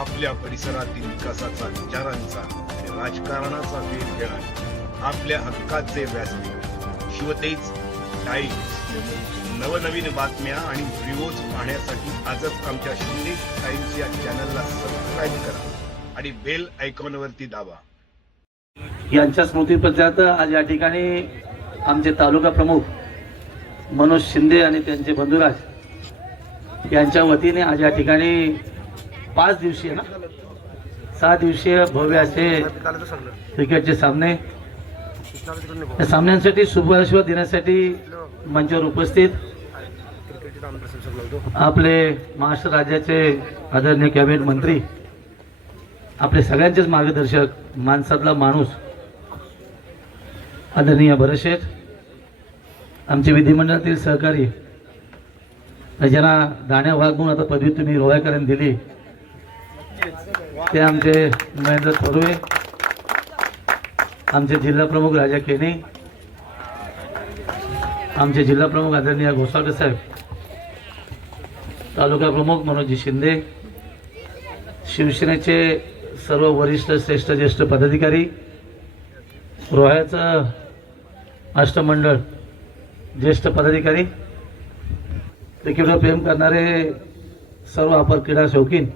आपल्या परिसरातील विकासाचा विचारांचा राजकारणाचा वेध घेणार आपल्या हक्काचे व्यासपीठ. शिवतेज टाइम्स. नवनवीन बातम्या आणि व्हिडिओज पाहण्यासाठी आजच आमच्या शिंदे टाइम्स या चॅनलला सबस्क्राईब करा आणि बेल आयकॉनवरती दाबा. यांच्या स्मृतीपत्रार्थ आज या ठिकाणी आमचे तालुका प्रमुख मनोज शिंदे आणि त्यांचे बंधुराज यांच्या वतीने आज या ठिकाणी पाच दिवसीय ना? सहा दिवसीय भव्य असे क्रिकेटचे सामने. या सामन्यांसाठी शुभारंभ देण्यासाठी मंचावर उपस्थित आपले महाराष्ट्र राज्याचे आदरणीय कॅबिनेट मंत्री आपले सगळ्यांचेच मार्गदर्शक माणसातला माणूस आदरणीय भरतशेठ आमचे विधिमंडळातील सहकारी ज्यांना दाण्या वाघ म्हणून आता पदवी तुम्ही रोहाकरांनी दिली ते आमचे महेंद्र थोरवे आमचे जिल्हा प्रमुख राजा केने आमचे जिल्हा प्रमुख आदरणीय घोसाळकर साहेब तालुका प्रमुख मनोजी शिंदे शिवसेनेचे सर्व वरिष्ठ श्रेष्ठ ज्येष्ठ पदाधिकारी रोह्याचं अष्टमंडळ ज्येष्ठ पदाधिकारी क्रिकेटवर प्रेम करणारे सर्व अपर क्रीडा शौकीन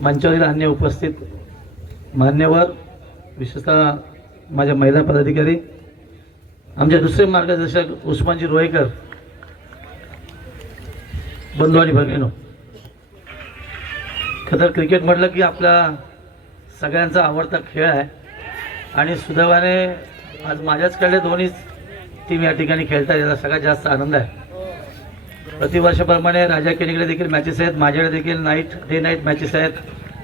मंचावरील अन्य उपस्थित मान्यवर विशेषतः माझ्या महिला पदाधिकारी आमचे दुसरे मार्गदर्शक उस्मानजी रोहेकर बंधू आणि भगिनो खतर क्रिकेट म्हटलं की आपला सगळ्यांचा आवडता खेळ आहे आणि सुदैवाने आज माझ्याचकडे दोन्हीच टीम या ठिकाणी खेळतात याचा सगळ्यात जास्त आनंद आहे. प्रतिवर्षाप्रमाणे राजा केनीकडे देखील मॅचेस आहेत. माझ्याकडे देखील नाईट डे नाईट मॅचेस आहेत.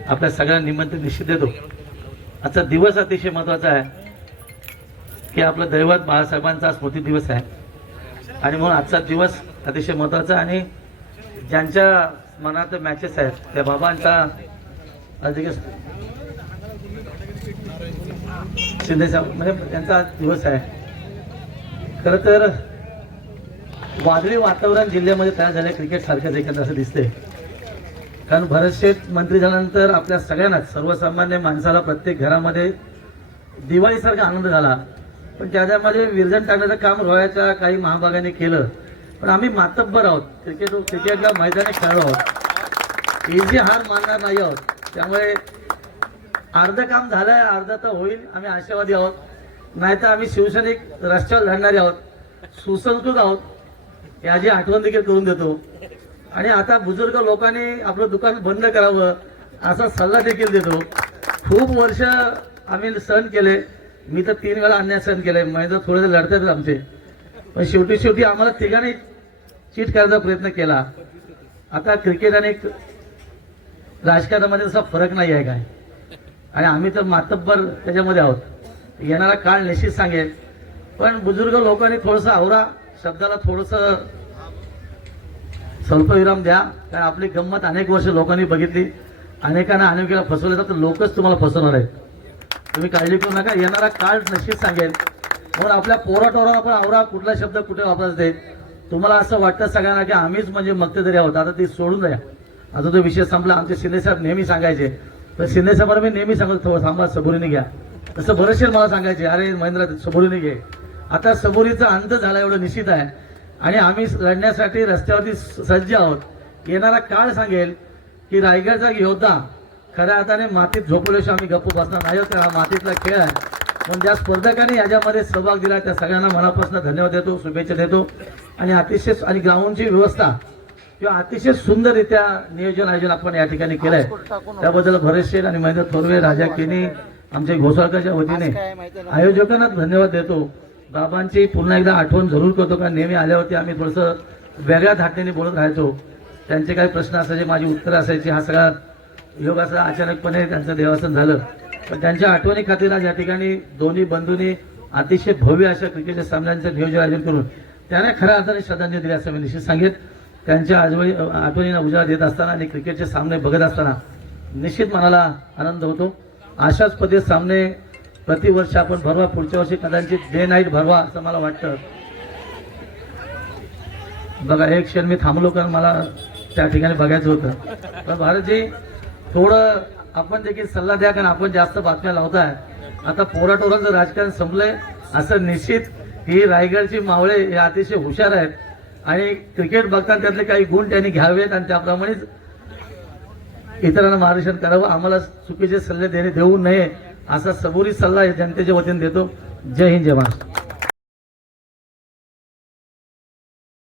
आपल्या सगळ्यांना निमंत्रण निश्चित देतो. आजचा दिवस अतिशय महत्त्वाचा आहे. की आपलं दैवत बाळासाहेबांचा स्मृती दिवस आहे. आणि म्हणून आजचा दिवस अतिशय महत्त्वाचा आणि ज्यांच्या मनात मॅचेस आहेत त्या बाबांचा अधिक शिंदे साहेब म्हणजे त्यांचा दिवस आहे. खरं तर वादळी वातावरण जिल्ह्यामध्ये तयार झालं क्रिकेट सारख्याच एकंदर असं दिसते कारण भरत मंत्री झाल्यानंतर आपल्या सगळ्यांनाच सर्वसामान्य माणसाला प्रत्येक घरामध्ये दिवाळीसारखा आनंद झाला. पण त्याच्यामध्ये विरजन टाकण्याचं काम रोयाच्या काही महाभागाने केलं. पण आम्ही मातब्बर आहोत. क्रिकेट क्रिकेटला मैदानी खेळलो आहोत. इझी हार मानणार नाही आहोत. त्यामुळे अर्ध काम झालंय अर्ध तर होईल. आम्ही आशावादी आहोत. नाहीतर आम्ही शिवसैनिक रस्त्यावर लढणारे आहोत. सुसंस्कृत आहोत. याची आठवण देखील करून देतो. आणि आता बुजुर्ग लोकांनी आपलं दुकान बंद करावं असा सल्ला देखील देतो. खूप वर्ष आम्ही सण केले. मी तर तीन वेळा अन्याय सण केले. म्हणजे थोडे लढतात आमचे. पण शेवटी शेवटी आम्हाला तिघांनी चीट करायचा प्रयत्न केला. आता क्रिकेट आणि राजकारणामध्ये तसा फरक नाही आहे काय? आणि आम्ही तर मातब्बर त्याच्यामध्ये आहोत. येणारा काळ निश्चित सांगेल पण बुजुर्ग लोकांनी थोडंसं आवरा शब्दाला थोडंसं स्वल्पविराम द्या. कारण आपली गंमत अनेक वर्ष लोकांनी बघितली. अनेकांना अनेक फसवले तर लोकच तुम्हाला फसवणार आहेत. तुम्ही काळजी करू नका. येणारा काळ निश्चित सांगेल. म्हणून आपल्या पोराटोराला पण आवरा. कुठला शब्द कुठे वापरायचा देत तुम्हाला असं वाटतं सगळ्यांना की आम्हीच म्हणजे मक्तेदारी आहोत. आता ती सोडून द्या. आता तो विषय संपला. आमचे शिंदेसाहेब नेहमी सांगायचे. तर शिंदेसाहेबांना मी नेहमी सांगतो. थोडं थांबा. सबुरीने घ्या. तसं बरेचसे मला सांगायचे. अरे महेंद्र सबुरीने घे. आता सबुरीचा अंत झाला एवढं निश्चित आहे. आणि आम्ही लढण्यासाठी रस्त्यावरती सज्ज आहोत. येणारा काळ सांगेल की रायगडचा योद्धा खऱ्या अर्थाने मातीत झोपल्याशिवाय आम्ही गप्प बसणार नाही कारण हा मातीतला खेळ आहे. पण ज्या स्पर्धकांनी याच्यामध्ये सहभाग दिला त्या सगळ्यांना मनापासून धन्यवाद देतो शुभेच्छा देतो. आणि अतिशय आणि ग्राउंडची व्यवस्था किंवा अतिशय सुंदररित्या नियोजन आयोजन आपण या ठिकाणी केलंय. त्याबद्दल भरत शेठ आणि महेंद्र थोरवे राजा केनी आमचे घोसाळकरच्या वतीने आयोजकांना धन्यवाद देतो. बाबांची पुन्हा एकदा आठवण जरूर करतो कारण नेहमी आल्यावरती आम्ही थोडंसं वेगळ्या धाटणीने बोलत राहायचो त्यांचे काही प्रश्न असायचे माझी उत्तरं असायची हा सगळा योग असा अचानकपणे त्यांचं देवासन झालं. पण त्यांच्या आठवणी खातीर आज या ठिकाणी दोन्ही बंधूंनी अतिशय भव्य अशा क्रिकेटच्या सामन्यांचं नियोजन आयोजन करून त्यांना खऱ्या अर्थाने श्रद्धांजली दिली असं मी निश्चित सांगेन. त्यांच्या आजवळी आठवणींना उजाळा देत असताना आणि क्रिकेटचे सामने बघत असताना निश्चित मनाला आनंद होतो. अशाच पद्धतीत सामने प्रतिवर्ष आपण भरवा पुढच्या वर्षी कदाचित डे नाईट भरवा असं मला वाटतं. बघा एक क्षण मी थांबलो कारण मला त्या ठिकाणी बघायचं होतं. पण भारतजी थोडं आपण देखील सल्ला द्या कारण आपण जास्त बातम्या लावताय. आता पोराटोरांचं राजकारण संपलंय असं निश्चित ही रायगडची मावळे हे अतिशय हुशार आहेत. आणि क्रिकेट बघताना त्यातले काही गुण त्यांनी घ्यावेत आणि त्याप्रमाणेच इतरांना मार्गदर्शन करावं. आम्हाला चुकीचे सल्ले देणे देऊ नये. असा सबुरी सल्ला जनतेच्या वतीने देतो. जय हिंद जय महाराष्ट्र.